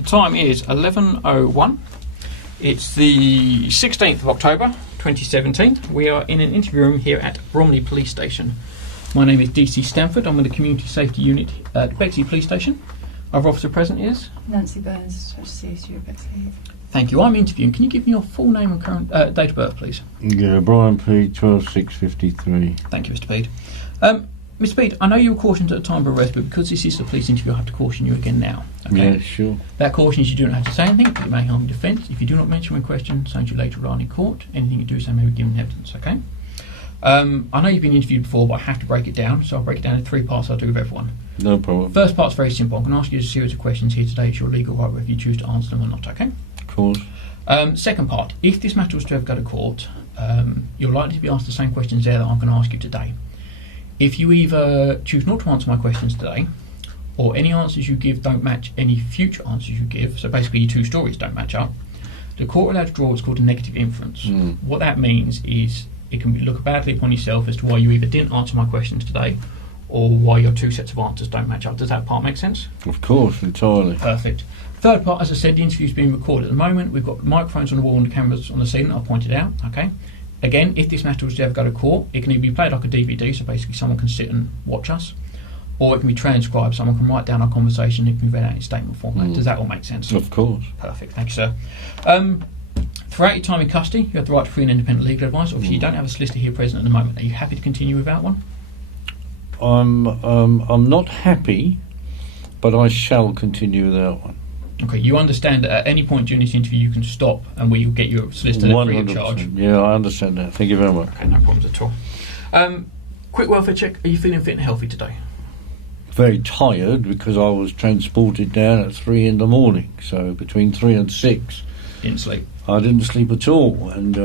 The time is 11:01. It's the 16th of October 2017. We are in an interview room here at Bromley Police Station. My name is DC Stanford. I'm with the Community Safety Unit at Bexley Police Station. Our officer present is Nancy Burns, CSU at Bexley. Thank you. I'm interviewing. Can you give me your full name and current date of birth, please? Yeah, Brian Pead, 12/6/53. Thank you, Mr. Pead. Mr. Pead, I know you were cautioned at the time of arrest, but because this is a police interview, I have to caution you again now. Okay? Yeah, sure. That caution is you do not have to say anything, but it may harm your defence. If you do not mention when questioned, so you later on in court, anything you do say may be given evidence, okay? I know you've been interviewed before, but I have to break it down, so I'll break it down in three parts. I'll do with everyone. No problem. First part's very simple. I'm going to ask you a series of questions here today. It's your legal right whether you choose to answer them or not, okay? Of course. Second part, if this matter was to ever go to court, you're likely to be asked the same questions there that I'm going to ask you today. If you either choose not to answer my questions today, or any answers you give don't match any future answers you give, so basically your two stories don't match up, the court will allowed to draw what's called a negative inference. What that means is it can look badly upon yourself as to why you either didn't answer my questions today, or why your two sets of answers don't match up. Does that part make sense? Of course, entirely. Perfect. Third part, as I said, the interview's being recorded at the moment. We've got microphones on the wall and the cameras on the ceiling that I pointed out, okay? Again, if this matter was to ever go to court, it can either be played like a DVD, so basically someone can sit and watch us, or it can be transcribed, someone can write down our conversation, it can be read out in statement format. Does that all make sense? Of course. Perfect, thank you, sir. Throughout your time in custody, you have the right to free and independent legal advice. Obviously, you don't have a solicitor here present at the moment. Are you happy to continue without one? I'm not happy, but I shall continue without one. Okay, you understand that at any point during this interview you can stop and we will get your solicitor free of charge? Yeah, I understand that. Thank you very much. Okay, no problems at all. Quick welfare check. Are you feeling fit and healthy today? Very tired because I was transported down at 3 in the morning, so between 3 and 6. Didn't sleep? I didn't sleep at all, and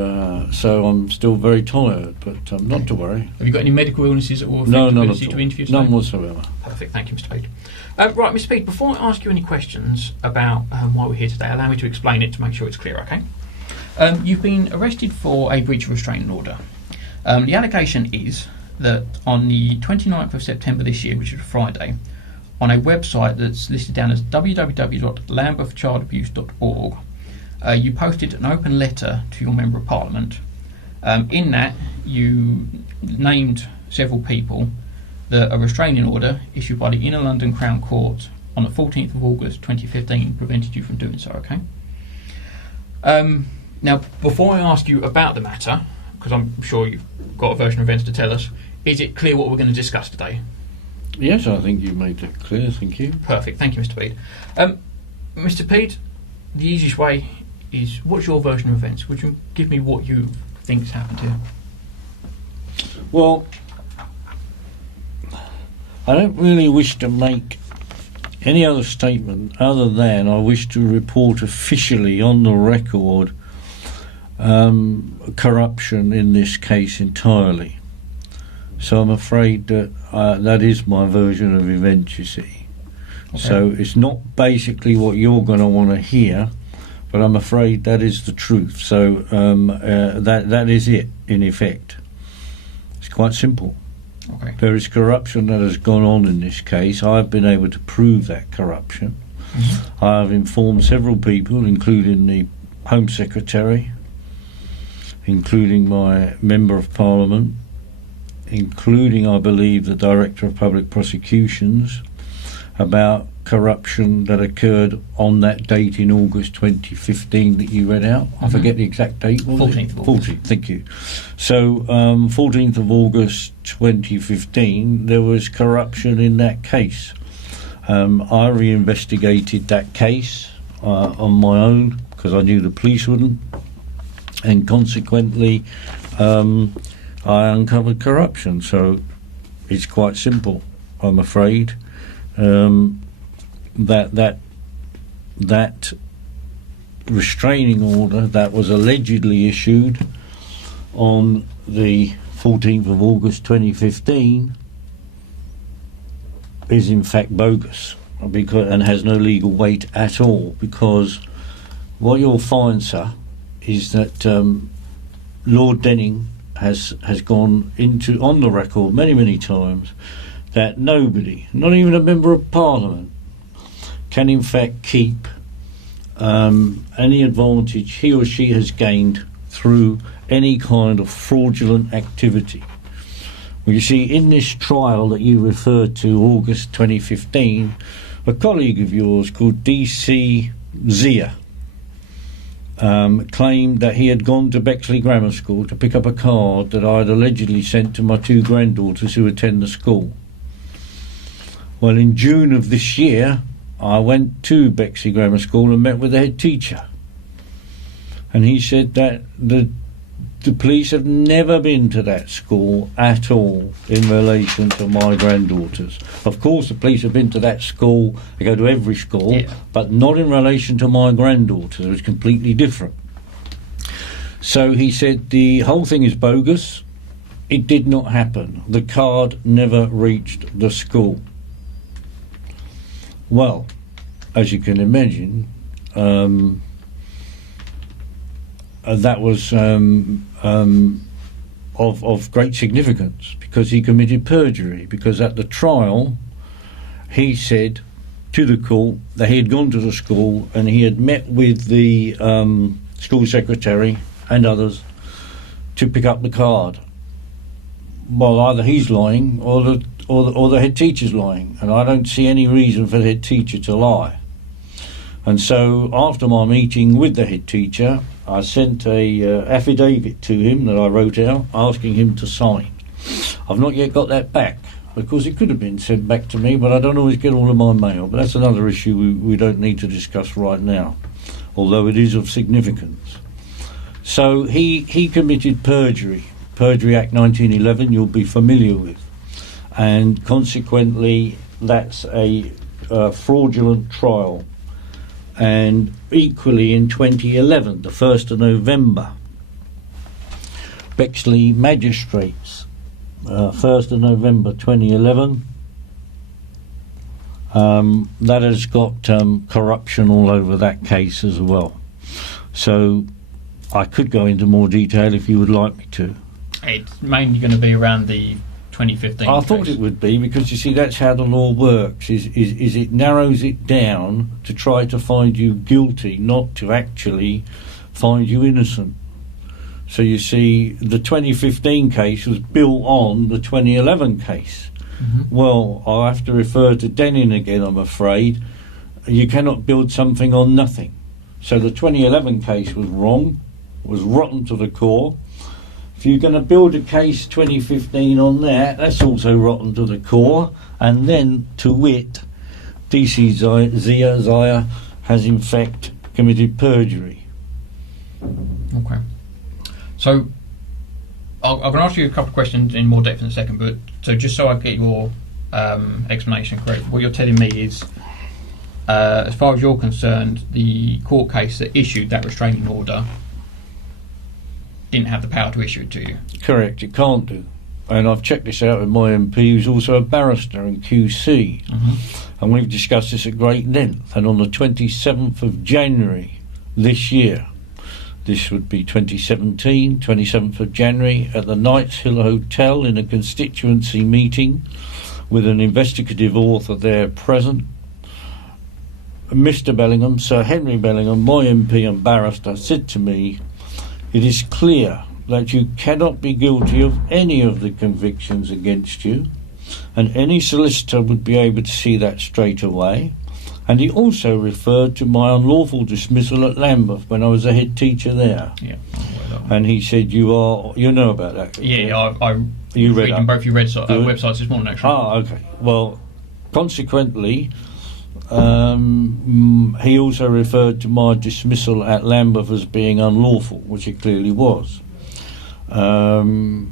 so I'm still very tired, but not to worry. Have you got any medical illnesses that will affect your ability to interview today? None whatsoever. Perfect, thank you, Mr. Pead. Right, Mr. Pead, before I ask you any questions about why we're here today, allow me to explain it to make sure it's clear, okay? You've been arrested for a breach of restraining order. The allegation is that on the 29th of September this year, which is a Friday, on a website that's listed down as www.lambethchildabuse.org, you posted an open letter to your Member of Parliament. In that, you named several people that a restraining order issued by the Inner London Crown Court on the 14th of August 2015 prevented you from doing so, okay? Now, before I ask you about the matter, because I'm sure you've got a version of events to tell us, is it clear what we're going to discuss today? Yes, I think you've made it clear, thank you. Perfect, thank you, Mr. Pead. Mr. Pead, the easiest way is, what's your version of events? Would you give me what you think's happened here? Well, I don't really wish to make any other statement other than I wish to report officially on the record corruption in this case entirely. So I'm afraid that that is my version of events, you see. Okay. So it's not basically what you're going to want to hear, but I'm afraid that is the truth. So that is it, in effect. It's quite simple. Okay. There is corruption that has gone on in this case. I've been able to prove that corruption. Mm-hmm. I have informed several people, including the Home Secretary, including my Member of Parliament, including, I believe, the Director of Public Prosecutions, about corruption that occurred on that date in August 2015 that you read out. I forget the exact date. 14th of August. 14th, thank you. So 14th of August 2015, there was corruption in that case. I reinvestigated that case on my own because I knew the police wouldn't, and consequently I uncovered corruption. So it's quite simple, I'm afraid. That restraining order that was allegedly issued on the 14th of August 2015 is in fact bogus and has no legal weight at all, because what you'll find, sir, is that Lord Denning has gone into on the record many times that nobody, not even a Member of Parliament, can in fact keep any advantage he or she has gained through any kind of fraudulent activity. Well, you see, in this trial that you referred to, August 2015, a colleague of yours called D.C. Zia claimed that he had gone to Bexley Grammar School to pick up a card that I had allegedly sent to my 2 granddaughters who attend the school. Well, in June of this year, I went to Bexley Grammar School and met with the head teacher. And he said that the police have never been to that school at all in relation to my granddaughters. Of course, the police have been to that school, they go to every school, but not in relation to my granddaughters. It was completely different. So he said the whole thing is bogus. It did not happen. The card never reached the school. Well, as you can imagine, that was of great significance, because he committed perjury, because at the trial he said to the court that he had gone to the school and he had met with the school secretary and others to pick up the card. Well, either he's lying or the head teacher's lying, and I don't see any reason for the head teacher to lie. And so after my meeting with the head teacher, I sent a affidavit to him that I wrote out asking him to sign. I've not yet got that back. Of course, it could have been sent back to me, but I don't always get all of my mail. But that's another issue we don't need to discuss right now, although it is of significance. So he committed perjury. Perjury Act 1911 you'll be familiar with. And consequently, that's a fraudulent trial. And equally in 2011, the 1st of November, Bexley Magistrates, 1st of November 2011, that has got corruption all over that case as well. So I could go into more detail if you would like me to. It's mainly going to be around the 2015 I thought it would be, because you see that's how the law works, is it narrows it down to try to find you guilty, not to actually find you innocent. So you see the 2015 case was built on the 2011 case. Well, I'll have to refer to Denning again, I'm afraid. You cannot build something on nothing. So the 2011 case was wrong, was rotten to the core. If you're going to build a case 2015 on that, that's also rotten to the core. And then, to wit, DC Zia has in fact committed perjury. Okay. So, I'm going to ask you a couple of questions in more depth in a second, but so just so I get your explanation correct, what you're telling me is, as far as you're concerned, the court case that issued that restraining order didn't have the power to issue it to you. Correct, it can't do. And I've checked this out with my MP, who's also a barrister in QC. And we've discussed this at great length. And on the 27th of January this year, this would be 2017, 27th of January, at the Knights Hill Hotel in a constituency meeting with an investigative author there present, Mr. Bellingham, Sir Henry Bellingham, my MP and barrister, said to me, "It is clear that you cannot be guilty of any of the convictions against you, and any solicitor would be able to see that straight away." And he also referred to my unlawful dismissal at Lambeth when I was a head teacher there. Yeah. And he said, you know about that? Yeah, I you read them both your websites this morning, actually. Ah, okay. Well, consequently, he also referred to my dismissal at Lambeth as being unlawful, which it clearly was. And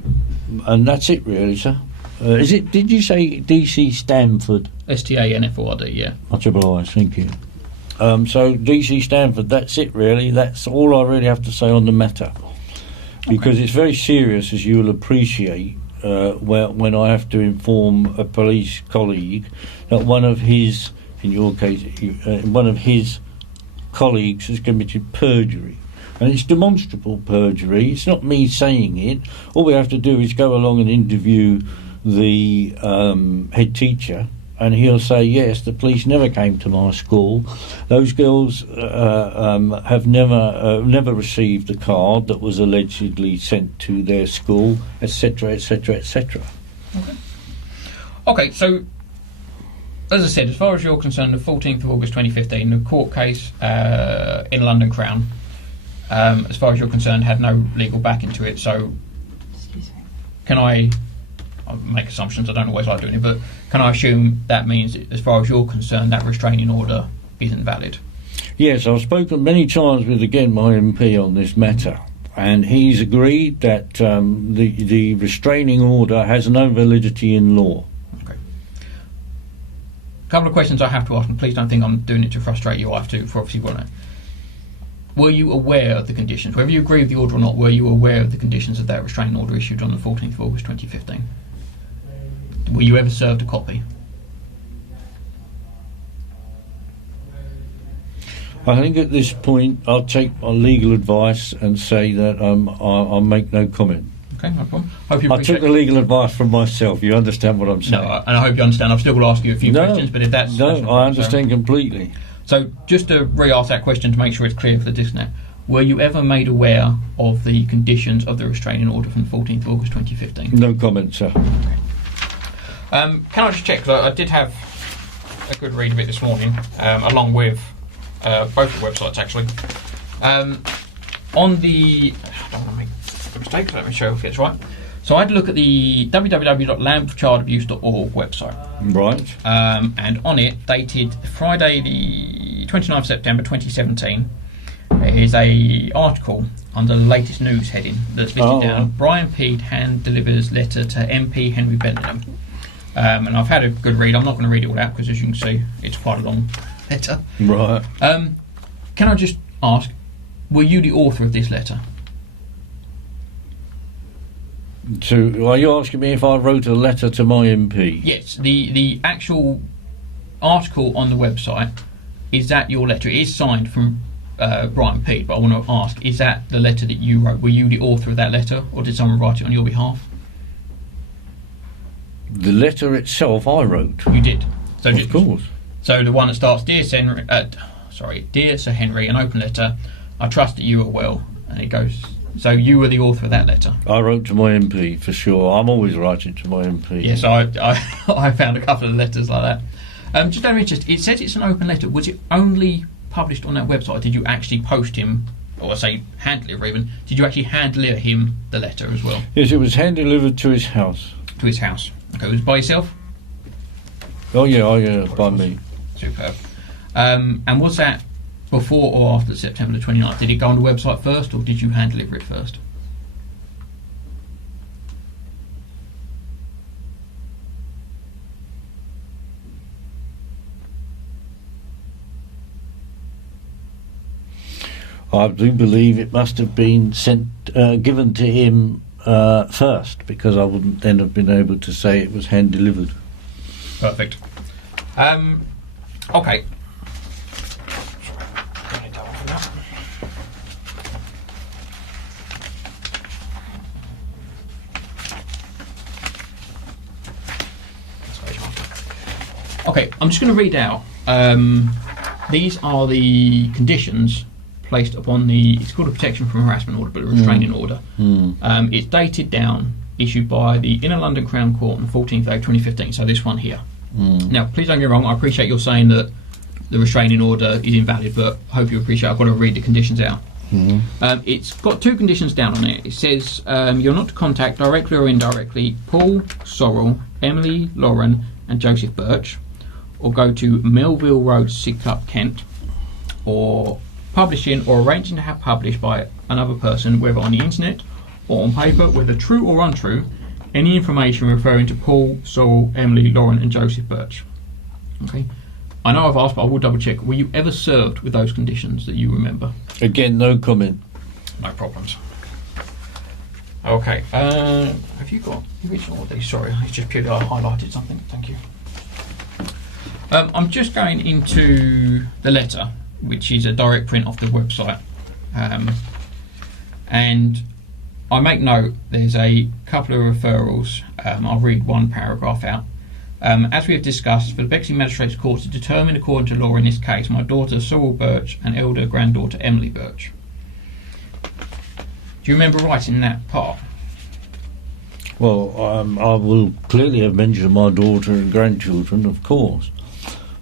that's it, really, sir. Did you say DC Stanford? STANFORD, yeah. Much obliged, thank you. So DC Stanford, that's it, really. That's all I really have to say on the matter. Because it's very serious, as you will appreciate, when I have to inform a police colleague that one of his, in your case, one of his colleagues has committed perjury. And it's demonstrable perjury. It's not me saying it. All we have to do is go along and interview the head teacher and he'll say, yes, the police never came to my school. Those girls have never received the card that was allegedly sent to their school, etc., etc., etc. Okay, so as I said, as far as you're concerned, the 14th of August 2015, the court case in London Crown, as far as you're concerned, had no legal backing to it. So, can I make assumptions? I don't always like doing it, but can I assume that means, as far as you're concerned, that restraining order isn't valid? Yes, I've spoken many times with, again, my MP on this matter, and he's agreed that the restraining order has no validity in law. Okay. A couple of questions I have to ask, and please don't think I'm doing it to frustrate you. I have to, for obviously want to. Were you aware of the conditions, whether you agree with the order or not, were you aware of the conditions of that restraining order issued on the 14th of August 2015? Were you ever served a copy? I think at this point I'll take my legal advice and say that I'll make no comment. Okay, no problem. Hope you I took the legal advice from myself. You understand what I'm saying? No, and I hope you understand. I've still got to ask you a few questions, but if that's... No, that's not I understand completely. So just to re-ask that question to make sure it's clear for the disconnect, were you ever made aware of the conditions of the restraining order from the 14th of August 2015? No comment, sir. Okay. Can I just check, because I did have a good read of it this morning, along with both the websites actually. On the... I don't want to make a mistake, so let me show if it's right. So I had a look at the www.landforchildabuse.org website. Right. And on it, dated Friday the 29th of September 2017, there is a article under the latest news heading that's listed down. Brian Pead hand delivers letter to MP Henry Bellingham. And I've had a good read. I'm not going to read it all out because, as you can see, it's quite a long letter. Right. Can I just ask, were you the author of this letter? So, are you asking me if I wrote a letter to my MP? Yes, the actual article on the website, is that your letter? It is signed from Brian Pead, but I want to ask, is that the letter that you wrote? Were you the author of that letter, or did someone write it on your behalf? The letter itself I wrote. You did? So of course. So the one that starts, Dear Sir Henry, an open letter, I trust that you are well, and it goes... So you were the author of that letter? I wrote to my MP, for sure. I'm always writing to my MP. Yes, I found a couple of letters like that. Just out of interest, it says it's an open letter. Was it only published on that website? Did you actually post him, or say hand deliver even, did you actually hand deliver him the letter as well? Yes, it was hand delivered to his house. To his house. Okay, it was by yourself? Oh yeah, by me. Superb. And was that before or after September the 29th? Did it go on the website first, or did you hand deliver it first? I do believe it must have been given to him first, because I wouldn't then have been able to say it was hand delivered. Perfect. Okay. Okay, I'm just going to read out. These are the conditions placed upon the... It's called a protection from harassment order, but a restraining order. It's dated down, issued by the Inner London Crown Court on the 14th of April 2015, so this one here. Now, please don't get me wrong, I appreciate you're saying that the restraining order is invalid, but I hope you appreciate I've got to read the conditions out. It's got two conditions down on it. It says you're not to contact, directly or indirectly, Paul, Sorrell, Emily, Lauren and Joseph Birch, or go to Melville Road, Sidcup, Kent, or publishing or arranging to have published by another person, whether on the internet or on paper, whether true or untrue, any information referring to Paul, Sorrell, Emily, Lauren and Joseph Birch. Okay. I know I've asked, but I will double check. Were you ever served with those conditions that you remember? Again, no comment. No problems. Okay. Have you got the original of these? Sorry, it's just purely I highlighted something. Thank you. I'm just going into the letter, which is a direct print off the website. And I make note, there's a couple of referrals. I'll read one paragraph out. As we have discussed, for the Bexley Magistrates Court to determine according to law in this case, my daughter Sorrel Birch and elder granddaughter Emily Birch. Do you remember writing that part? Well, I will clearly have mentioned my daughter and grandchildren, of course,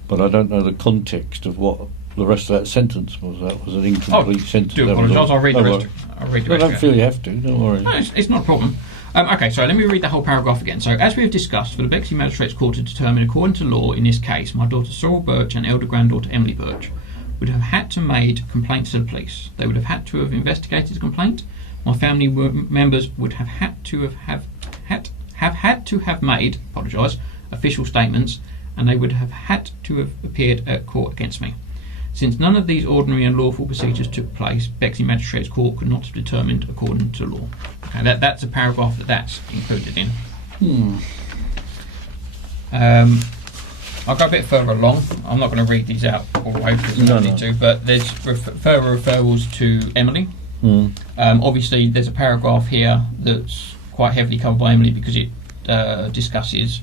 but I don't know the context of what the rest of that sentence was. That was an incomplete sentence. Do apologise. I'll read the rest. I don't feel you have to. Don't worry. No, it's not a problem. Okay, so let me read the whole paragraph again. So, as we have discussed, for the Bexley Magistrates Court to determine according to law in this case, my daughter Sorrel Birch and elder granddaughter Emily Birch would have had to made complaints to the police. They would have had to have investigated the complaint. My family members would have had to have made, official statements, and they would have had to have appeared at court against me. Since none of these ordinary and lawful procedures took place, Bexley Magistrates Court could not have determined according to law. Okay, that's a paragraph that's included in. I'll go a bit further along. I'm not going to read these out all the way because I don't need to, but there's further referrals to Emily. Obviously, there's a paragraph here that's quite heavily covered by Emily because it discusses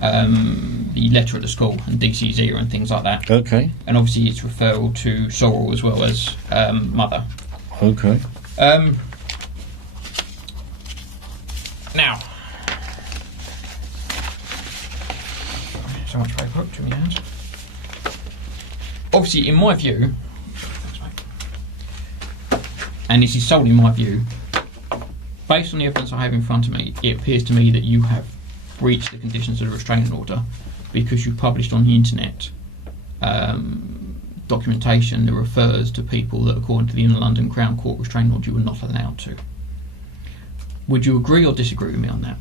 the letter at the school and DC's ear and things like that. Okay. And obviously it's referral to Sorrel as well as mother. Okay. Now, so much paper to my hands. Obviously, in my view, and this is solely my view, based on the evidence I have in front of me, it appears to me that you have breached the conditions of the restraining order because you published on the internet documentation that refers to people that, according to the Inner London Crown Court restraining order, you were not allowed to. Would you agree or disagree with me on that?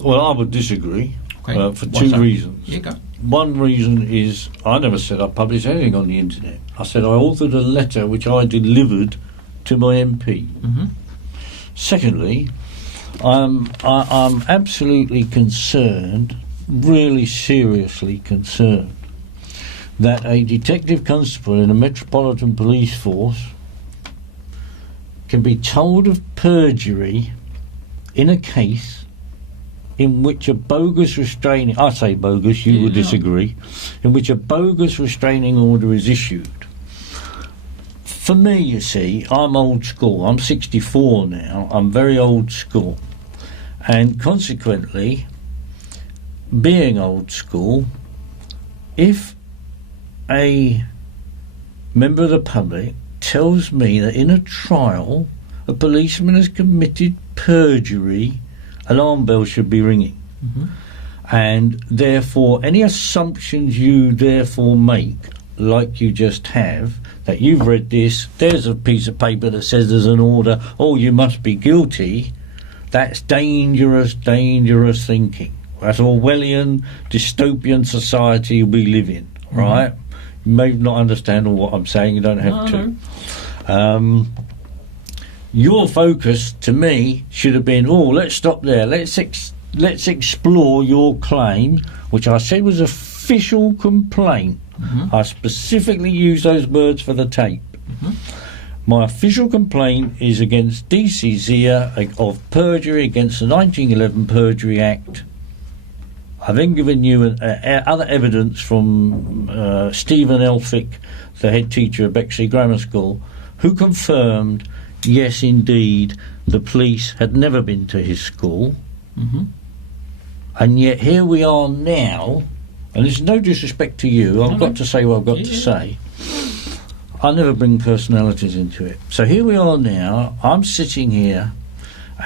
Well, I would disagree for two reasons. Yeah, go. One reason is I never said I published anything on the internet. I said I authored a letter which I delivered to my MP. Mm-hmm. Secondly, I'm absolutely concerned, really seriously concerned, that a detective constable in a Metropolitan Police Force can be told of perjury in a case in which a bogus restraining... I say bogus, you will disagree. In which a bogus restraining order is issued. For me, you see, I'm old school. I'm 64 now. I'm very old school. And consequently, being old school, if a member of the public tells me that in a trial a policeman has committed perjury, alarm bells should be ringing. Mm-hmm. And therefore, any assumptions you therefore make, like you just have, that you've read this, there's a piece of paper that says there's an order, oh, you must be guilty, that's dangerous, dangerous thinking. That's Orwellian, dystopian society we live in, right? You may not understand all what I'm saying, you don't have to. Your focus, to me, should have been, oh, let's stop there, let's explore your claim, which I said was official complaint. Mm-hmm. I specifically used those words for the tape. Mm-hmm. My official complaint is against DC's ear of perjury against the 1911 Perjury Act. I've then given you other evidence from Stephen Elphick, the head teacher at Bexley Grammar School, who confirmed, yes, indeed, the police had never been to his school. Mm-hmm. And yet here we are now, and there's no disrespect to you, I've got to say what I've got to say. I never bring personalities into it. So here we are now, I'm sitting here,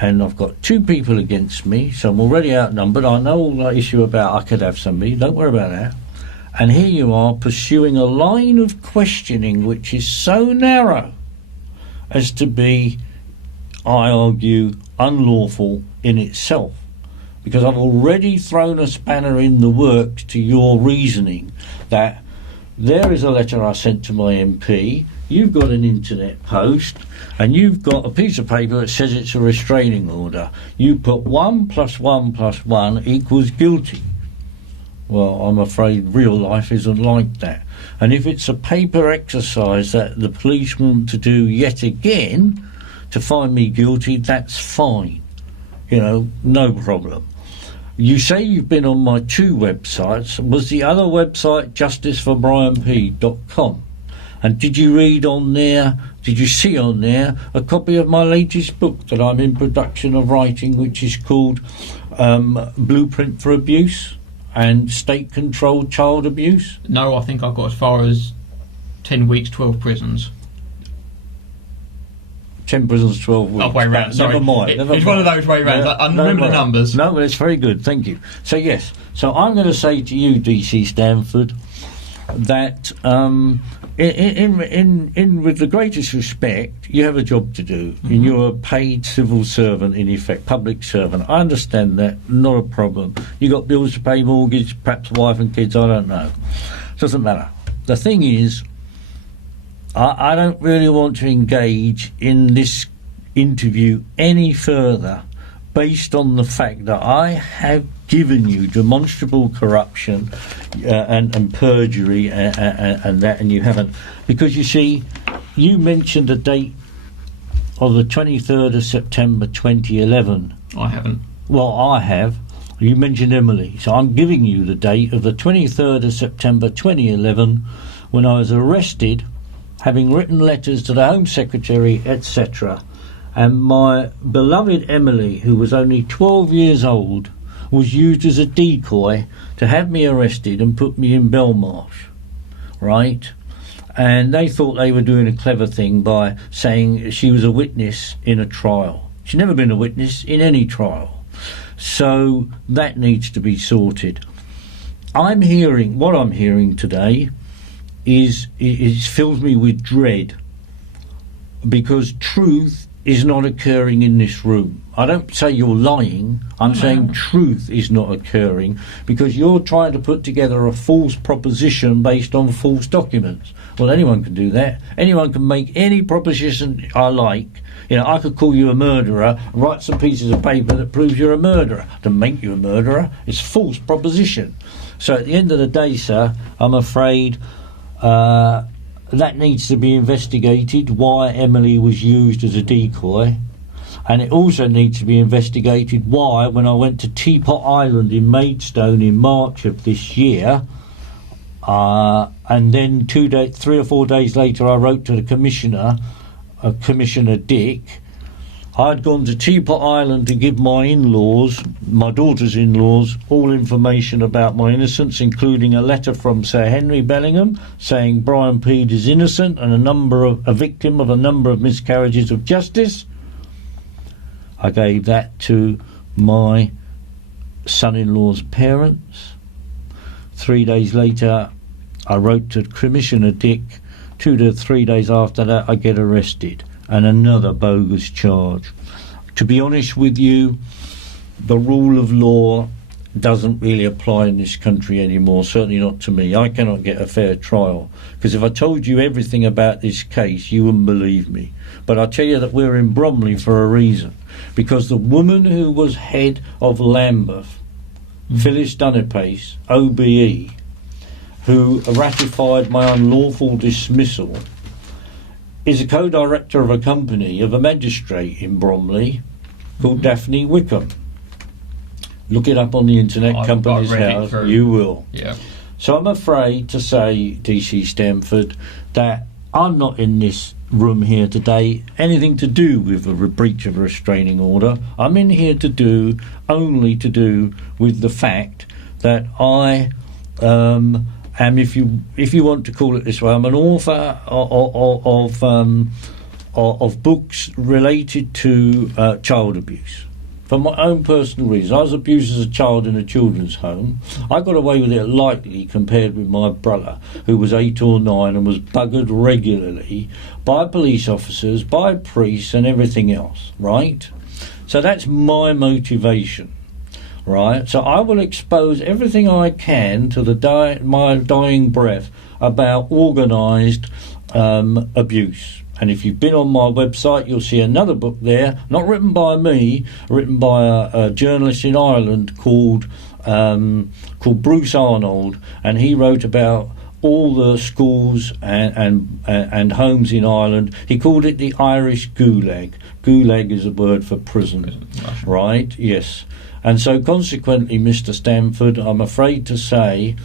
and I've got two people against me, so I'm already outnumbered. I know all that issue about I could have somebody, don't worry about that. And here you are pursuing a line of questioning which is so narrow as to be, I argue, unlawful in itself. Because I've already thrown a spanner in the works to your reasoning that there is a letter I sent to my MP, you've got an internet post, and you've got a piece of paper that says it's a restraining order. You put 1 + 1 + 1 equals guilty. Well, I'm afraid real life isn't like that. And if it's a paper exercise that the police want to do yet again to find me guilty, that's fine. You know, no problem. You say you've been on my 2 websites. Was the other website justiceforbrianpead.com? And did you read on there, did you see on there a copy of my latest book that I'm in production of writing, which is called Blueprint for Abuse and State-Controlled Child Abuse? No, I think I got as far as 10 weeks, 12 prisons. 10 prisons, 12 weeks. Oh, way round, sorry. Never mind. It's one of those way rounds. I remember the numbers. No, but it's very good, thank you. So, yes, so I'm going to say to you, DC Stanford, that with the greatest respect, you have a job to do, and you're a paid civil servant, in effect, public servant. I understand that, not a problem. You got bills to pay, mortgage, perhaps wife and kids, I don't know. Doesn't matter. The thing is, I don't really want to engage in this interview any further based on the fact that I have given you demonstrable corruption and perjury and that, and you haven't. Because you see, you mentioned a date of the 23rd of September 2011. I haven't. Well, I have. You mentioned Emily. So I'm giving you the date of the 23rd of September 2011 when I was arrested, having written letters to the Home Secretary, etc. And my beloved Emily, who was only 12 years old, was used as a decoy to have me arrested and put me in Belmarsh, right? And they thought they were doing a clever thing by saying she was a witness in a trial. She's never been a witness in any trial. So that needs to be sorted. What I'm hearing today is fills me with dread, because truth is not occurring in this room. I don't say you're lying, I'm saying truth is not occurring, because you're trying to put together a false proposition based on false documents. Well, anyone can do that. Anyone can make any proposition I like. You know, I could call you a murderer, write some pieces of paper that proves you're a murderer. To make you a murderer, it's false proposition. So at the end of the day, sir, I'm afraid that needs to be investigated, why Emily was used as a decoy. And it also needs to be investigated why, when I went to Teapot Island in Maidstone in March of this year, and then 3 or 4 days later I wrote to the Commissioner, Commissioner Dick. I'd gone to Teapot Island to give my in-laws, my daughter's in-laws, all information about my innocence, including a letter from Sir Henry Bellingham saying Brian Pead is innocent and a victim of a number of miscarriages of justice. I gave that to my son-in-law's parents. 3 days later, I wrote to Commissioner Dick. 2 to 3 days after that, I get arrested. And another bogus charge. To be honest with you, the rule of law doesn't really apply in this country anymore, certainly not to me. I cannot get a fair trial, because if I told you everything about this case, you wouldn't believe me. But I tell you that we're in Bromley for a reason, because the woman who was head of Lambeth, Phyllis Dunipace, OBE, who ratified my unlawful dismissal, is a co-director of a company, of a magistrate in Bromley called Daphne Wickham. Look it up on the internet, Company's House, you will. Yeah. So I'm afraid to say, DC Stanford, that I'm not in this room here today anything to do with a breach of a restraining order. I'm in here only to do with the fact that I and if you want to call it this way, I'm an author of books related to child abuse. For my own personal reasons, I was abused as a child in a children's home. I got away with it lightly compared with my brother, who was 8 or 9 and was buggered regularly by police officers, by priests and everything else, right? So that's my motivation. Right, so I will expose everything I can to my dying breath about organised abuse. And if you've been on my website, you'll see another book there, not written by me, written by a journalist in Ireland called Bruce Arnold, and he wrote about all the schools and homes in Ireland. He called it the Irish Gulag. Gulag is a word for prison, right? Yes. And so consequently, Mr. Stanford, I'm afraid to say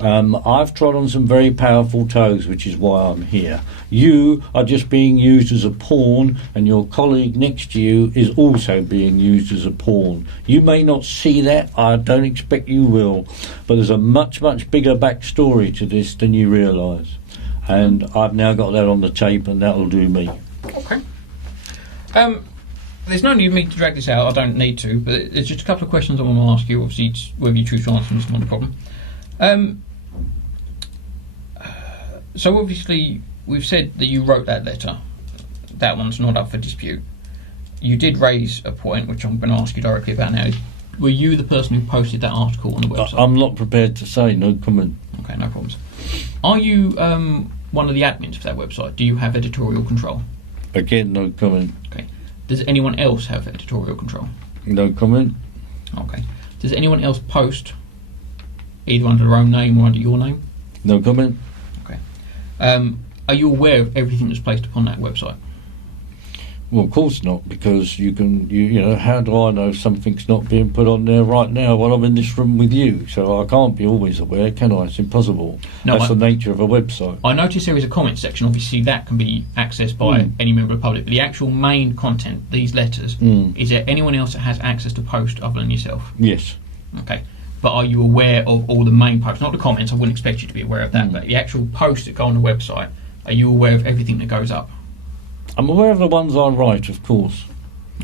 I've trod on some very powerful toes, which is why I'm here. You are just being used as a pawn, and your colleague next to you is also being used as a pawn. You may not see that, I don't expect you will, but there's a much, much bigger backstory to this than you realise. And I've now got that on the tape, and that'll do me. Okay. There's no need for me to drag this out, I don't need to, but there's just a couple of questions I want to ask you. Obviously, it's whether you choose to answer them is not a problem. So obviously, we've said that you wrote that letter. That one's not up for dispute. You did raise a point, which I'm going to ask you directly about now. Were you the person who posted that article on the website? I'm not prepared to say, no comment. Okay, no problems. Are you one of the admins for that website? Do you have editorial control? Again, no comment. Okay. Does anyone else have editorial control? No comment. Okay. Does anyone else post either under their own name or under your name? No comment. Okay. Are you aware of everything that's placed upon that website? Well, of course not, because you know, how do I know something's not being put on there right now while I'm in this room with you? So I can't be always aware, can I? It's impossible. No, that's the nature of a website. I noticed there is a comment section. Obviously, that can be accessed by any member of the public. But the actual main content, these letters, is there anyone else that has access to post other than yourself? Yes. Okay. But are you aware of all the main posts? Not the comments, I wouldn't expect you to be aware of that, but the actual posts that go on the website, are you aware of everything that goes up? I'm aware of the ones I write, of course.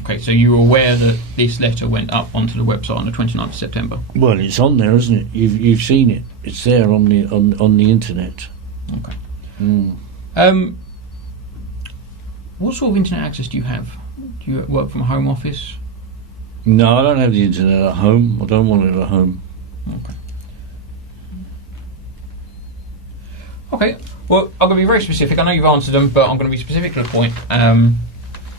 Okay, so you're aware that this letter went up onto the website on the 29th of September? Well, it's on there, isn't it? You've seen it. It's there on the internet. Okay. What sort of internet access do you have? Do you work from a home office? No, I don't have the internet at home. I don't want it at home. Okay. Okay. Well, I'm going to be very specific. I know you've answered them, but I'm going to be specific to the point.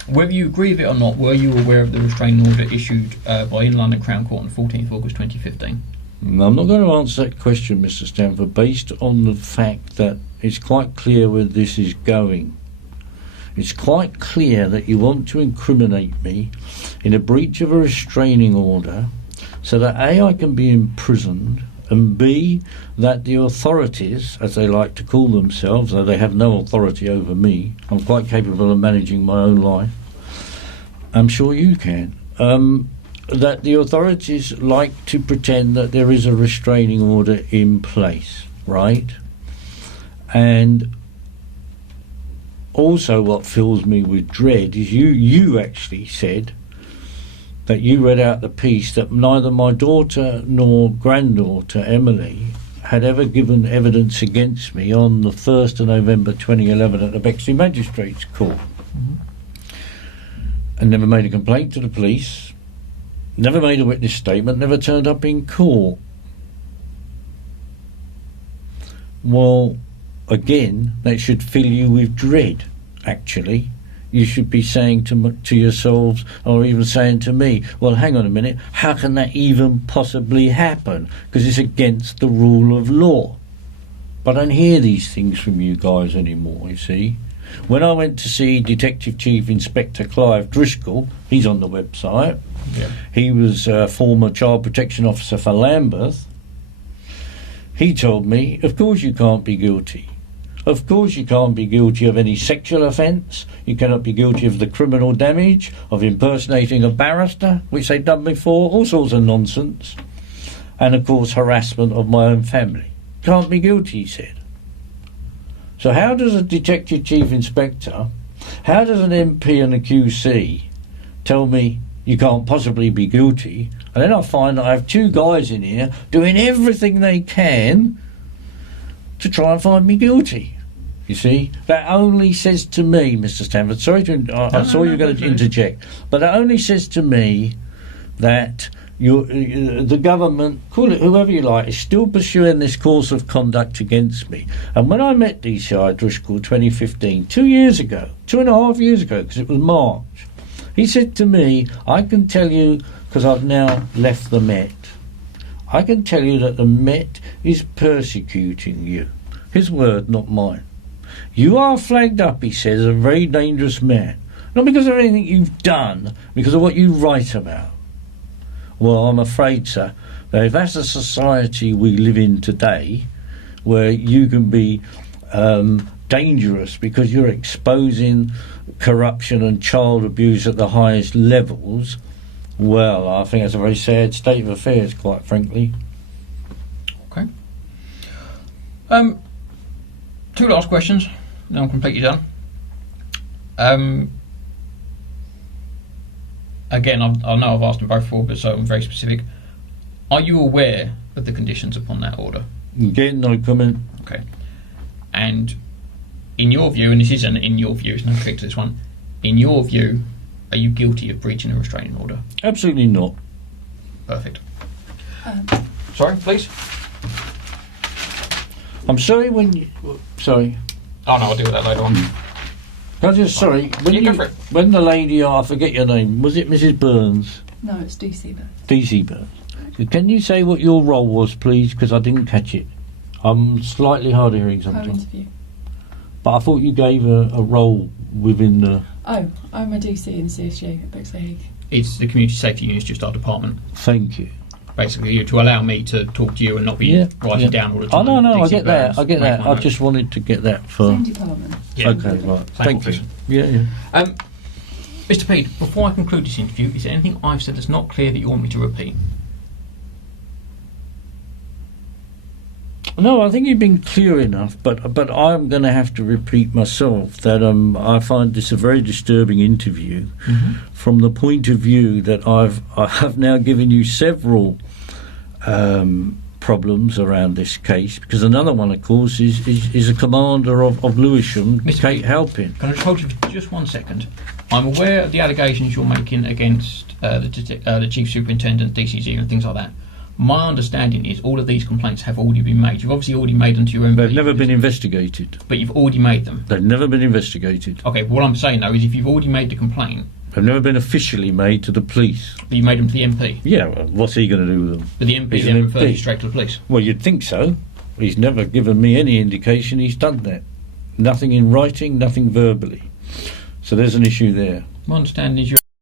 Whether you agree with it or not, were you aware of the restraining order issued by in London Crown Court on 14th August 2015? No, I'm not going to answer that question, Mr. Stanford, based on the fact that it's quite clear where this is going. It's quite clear that you want to incriminate me in a breach of a restraining order so that A, I can be imprisoned, and B, that the authorities, as they like to call themselves, though they have no authority over me, I'm quite capable of managing my own life, I'm sure you can, that the authorities like to pretend that there is a restraining order in place, right? And also what fills me with dread is you actually said that you read out the piece that neither my daughter nor granddaughter Emily had ever given evidence against me on the 1st of November 2011 at the Bexley Magistrates Court. And never made a complaint to the police, never made a witness statement, never turned up in court. Well, again, that should fill you with dread, actually. You should be saying to yourselves, or even saying to me, well, hang on a minute, how can that even possibly happen? Because it's against the rule of law. But I don't hear these things from you guys anymore, you see. When I went to see Detective Chief Inspector Clive Driscoll, he's on the website, he was a former child protection officer for Lambeth, he told me, of course you can't be guilty. Of course you can't be guilty of any sexual offence, you cannot be guilty of the criminal damage, of impersonating a barrister, which they've done before, all sorts of nonsense, and of course harassment of my own family. Can't be guilty, he said. So how does a Detective Chief Inspector, how does an MP and a QC tell me you can't possibly be guilty, and then I find that I have two guys in here doing everything they can to try and find me guilty? You see, that only says to me, Mr. Stanford, sorry to, I saw you were going to interject, but that only says to me that the government, call it whoever you like, is still pursuing this course of conduct against me. And when I met DCI Driscoll 2015, 2 years ago, 2.5 years ago, because it was March, he said to me, I can tell you, because I've now left the Met, I can tell you that the Met is persecuting you. His word, not mine. You are flagged up, he says, as a very dangerous man. Not because of anything you've done, because of what you write about. Well, I'm afraid, sir, that if that's the society we live in today, where you can be dangerous because you're exposing corruption and child abuse at the highest levels, well, I think that's a very sad state of affairs, quite frankly. Okay. 2 last questions, then I'm completely done. Again, I know I've asked them both before, but so I'm very specific. Are you aware of the conditions upon that order? Again, no comment. Okay. And in your view, and this isn't in your view, it's no trick to this one, in your view, are you guilty of breaching a restraining order? Absolutely not. Perfect. Sorry, please? I'm sorry when you... Sorry. Oh no, I'll deal with that later on. I just, sorry, Go for it. when the lady, I forget your name, was it Mrs. Burns? No, it's DC Burns. DC Burns. Can you say what your role was, please? Because I didn't catch it. I'm slightly hard of hearing Home sometimes. interview. But I thought you gave a role within the... Oh, I'm a DC in CSG at Bexley Heath. It's the community safety unit, just our department. Thank you. Basically, to allow me to talk to you and not be writing down all the Oh, time. no, I DC get that. Burns, I get make that. my I notes. just wanted to get that for... Same department. Yeah. Okay, right. Thank you. office. Yeah. Mr. Pead, before I conclude this interview, is there anything I've said that's not clear that you want me to repeat? No, I think you've been clear enough, but I'm going to have to repeat myself that I find this a very disturbing interview from the point of view that I have now given you several problems around this case, because another one, of course, is a commander of Lewisham, Mr. Kate Pead, Halpin. Can I just hold you for just 1 second? I'm aware of the allegations you're making against the Chief Superintendent, DCG and things like that. My understanding is all of these complaints have already been made. You've obviously already made them to your MP. They've never been investigated. But you've already made them. They've never been investigated. Okay, what I'm saying though is if you've already made the complaint, They've never been officially made to the police. but you made them to the MP, Yeah, well, what's he going to do with them? but the MP He's then an referred MP. you straight to the police. Well, you'd think so. He's never given me any indication he's done that. Nothing in writing, nothing verbally. So there's an issue there. My understanding is you're